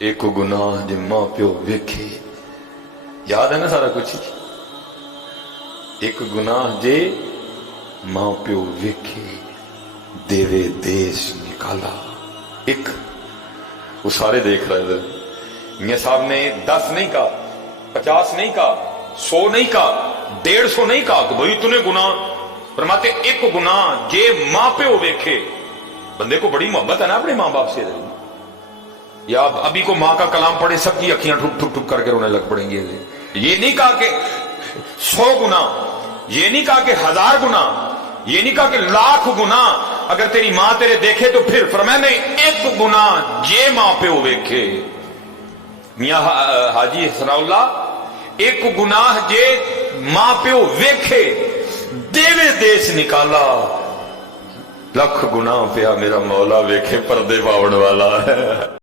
एक गुनाह जे मां प्यो वेखे, याद है ना सारा कुछ। एक गुनाह जे मां प्यो वेखे, देवे देश निकाला। एक वो सारे देख रहे थे। मियां साहब ने 10 नहीं कहा, 50 नहीं कहा, 100 नहीं कहा, 150 नहीं कहा कि भाई तूने गुनाह। फरमाते एक गुनाह जे मां प्यो वेखे। बंदे को बड़ी मोहब्बत है ना अपने मां बाप से। या अभी को मां का कलाम पढ़े सबकी अखियां ठुक ठुक ठुक करके रोने लग पड़ेंगी। ये नहीं कहा कि 100 गुना, ये नहीं कहा कि 1000 गुना, ये नहीं कहा कि लाख गुना अगर तेरी मां तेरे देखे तो फिर। फरमाया नहीं, एक गुना जे मां प्यो वेखे। मियां हाजी सनाउल्ला, एक गुनाह जे मां प्यो वेखे, देवे देश निकाला। लख गुनाह पिया मेरा मौला वेखे, पर्दे पावण वाला है।